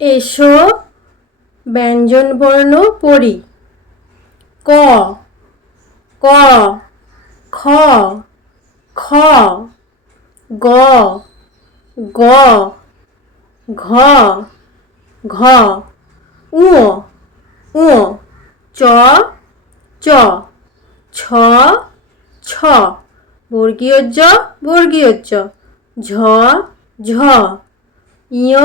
এসো, ব্যঞ্জনবর্ণ পড়ি। ক ক, খ খ, গ গ, ঘ ঘ উ উ চ চ, ছ ছ বর্গীয় জ বর্গীয় জ ঝ ঝ ইয়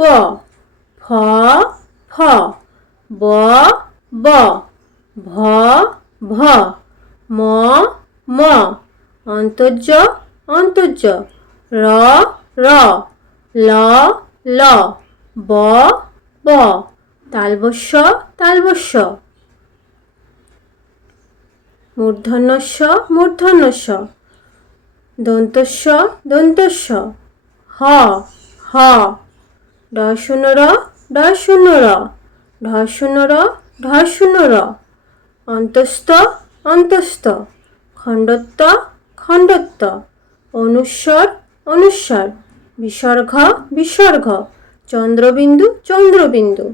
প, ফ ফ, ব ব, ভ ভ, ম ম, অন্তর্য অন্তর্য, র র, ল ল, ব ব তালবস্য তালবস্য মূর্ধন্যস্য মূর্ধন্যস্য। দন্তস্য দন্তস্য। হ হ। শূন্য র শূন্য র শূন্য র শূন্য র অন্তস্থ অন্তস্থ। খণ্ডত্ব খণ্ডত্ব। অনুস্বর অনুস্বর। বিসর্গ বিসর্গ চন্দ্রবিন্দু চন্দ্রবিন্দু।